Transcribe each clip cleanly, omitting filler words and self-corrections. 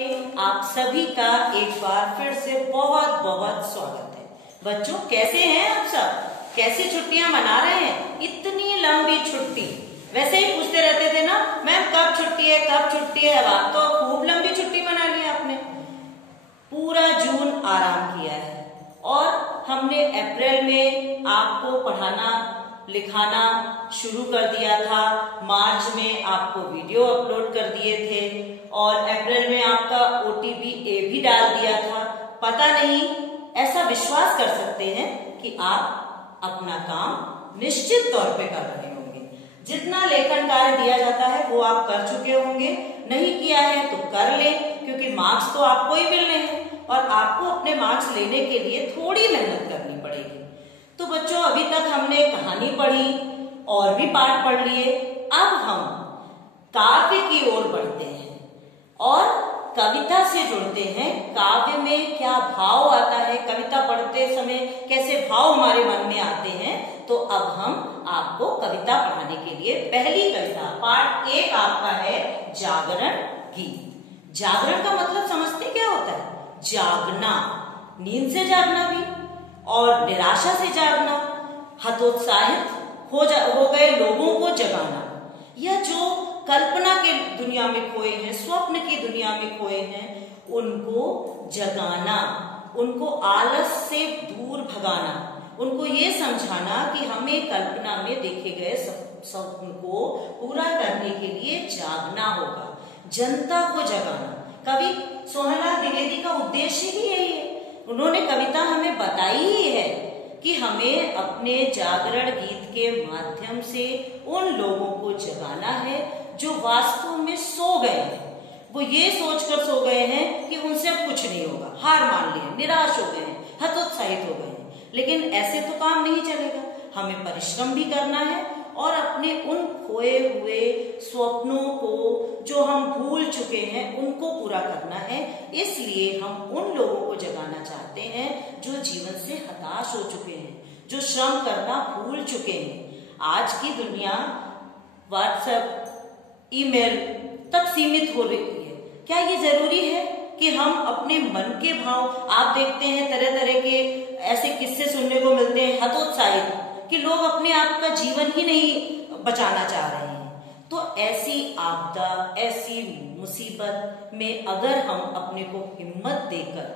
आप सभी का एक बार फिर से बहुत बहुत स्वागत है। बच्चों कैसे हैं आप सब? कैसी छुट्टियां मना रहे हैं? इतनी लंबी छुट्टी वैसे ही पूछते रहते थे ना, मैम कब छुट्टी है कब छुट्टी है। अब आप तो खूब लंबी छुट्टी मना ली आपने, पूरा जून आराम किया है और हमने अप्रैल में आपको पढ़ाना लिखाना शुरू कर दिया था। मार्च में आपको वीडियो अपलोड कर दिए थे और अप्रैल में आपका OTBA भी डाल दिया था। पता नहीं, ऐसा विश्वास कर सकते हैं कि आप अपना काम निश्चित तौर पे कर रहे होंगे। जितना लेखन कार्य दिया जाता है वो आप कर चुके होंगे, नहीं किया है तो कर लें, क्योंकि मार्क्स तो आपको ही मिलने हैं और आपको अपने मार्क्स लेने के लिए थोड़ी मेहनत करनी पड़ेगी। तो बच्चों अभी तक हमने कहानी पढ़ी और भी पाठ पढ़ लिए। अब हम काव्य की ओर बढ़ते हैं और कविता से जुड़ते हैं। काव्य में क्या भाव आता है, कविता पढ़ते समय कैसे भाव हमारे मन में आते हैं। तो अब हम आपको कविता पढ़ाने के लिए पहली कविता पाठ 1 आपका है जागरण गीत। जागरण का मतलब समझते क्या होता है? जागना, नींद से जागना भी और निराशा से जागना, हतोत्साहित हो गए लोगों को जगाना, या जो कल्पना के दुनिया में खोए हैं, स्वप्न की दुनिया में खोए हैं, उनको जगाना, उनको आलस से दूर भगाना, उनको ये समझाना कि हमें कल्पना में देखे गए स्वप्न को पूरा करने के लिए जागना होगा, जनता को जगाना। कवि सोहनलाल द्विवेदी का उद्देश्य ही यही है। उन्होंने कविता हमें बताई ही है कि हमें अपने जागरण गीत के माध्यम से उन लोगों को जगाना है जो वास्तव में सो गए हैं। वो ये सोचकर सो गए हैं कि उनसे अब कुछ नहीं होगा, हार मान लिए, निराश हो गए हैं, हतोत्साहित हो गए हैं। लेकिन ऐसे तो काम नहीं चलेगा, हमें परिश्रम भी करना है और अपने उन खोए हुए स्वप्नों को जो हम भूल चुके हैं उनको पूरा करना है। इसलिए हम उन लोगों को जगाना चाहते हैं जो जीवन से हताश हो चुके हैं, जो श्रम करना भूल चुके हैं। आज की दुनिया व्हाट्सएप ईमेल तक सीमित हो रही है। क्या ये जरूरी है कि हम अपने मन के भाव, आप देखते हैं तरह तरह के ऐसे किस्से सुनने को मिलते हैं हतोत्साहित, कि लोग अपने आप का जीवन ही नहीं बचाना चाह रहे हैं। तो ऐसी आपदा, ऐसी मुसीबत में अगर हम अपने को हिम्मत देकर,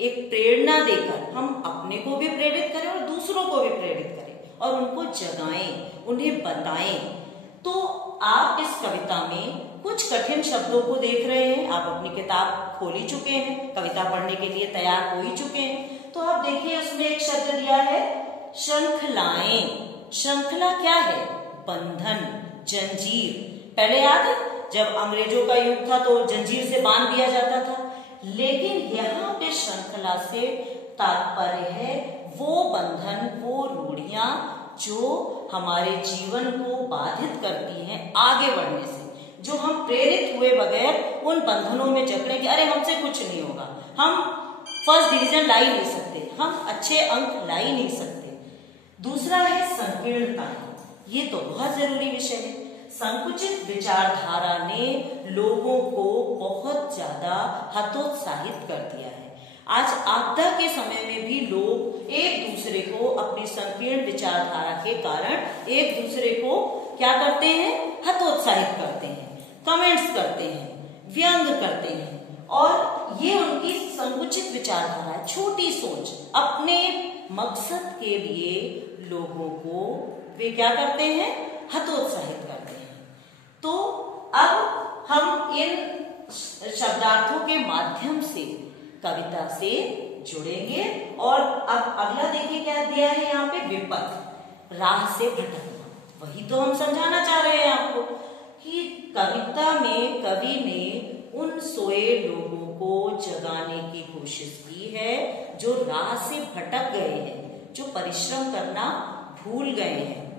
एक प्रेरणा देकर हम अपने को भी प्रेरित करें और दूसरों को भी प्रेरित करें और उनको जगाएं, उन्हें बताएं। तो आप इस कविता में कुछ कठिन शब्दों को देख रहे हैं। आप अपनी किताब खोल ही चुके हैं, कविता पढ़ने के लिए तैयार हो ही चुके हैं। तो आप देखिए उसमें एक शब्द दिया है श्रृंखलाएं। श्रृंखला क्या है? बंधन, जंजीर। पहले याद है जब अंग्रेजों का युग था तो जंजीर से बांध दिया जाता था, लेकिन यहाँ पे श्रृंखला से तात्पर्य है वो बंधन, वो रूढ़ियां जो हमारे जीवन को बाधित करती हैं आगे बढ़ने से, जो हम प्रेरित हुए बगैर उन बंधनों में जकड़े कि अरे हमसे कुछ नहीं होगा, हम फर्स्ट डिवीजन ला ही नहीं सकते, हम अच्छे अंक ला ही नहीं सकते। दूसरा है संकीर्णता। ये तो बहुत जरूरी विषय है। संकुचित विचारधारा ने लोगों को बहुत ज्यादा हतोत्साहित कर दिया है। आज आपदा के समय में भी लोग एक दूसरे को अपनी संकीर्ण विचारधारा के कारण एक दूसरे को क्या करते हैं? हतोत्साहित करते हैं, कमेंट्स करते हैं, व्यंग करते हैं, और ये उनकी संकुचित विचारधारा है, छोटी सोच। अपने मकसद के लिए लोगों को वे क्या करते हैं? हतोत्साहित करते हैं। तो अब हम इन शब्दार्थों के माध्यम से कविता से जुड़ेंगे। और अब अगला देखिए क्या दिया है यहाँ पे? विपथ, राह से भटकना। वही तो हम समझाना चाह रहे हैं आपको कि कविता में कवि ने उन सोए लोगों को जगाने की कोशिश की है जो राह से भटक गए हैं, जो परिश्रम करना भूल गए हैं।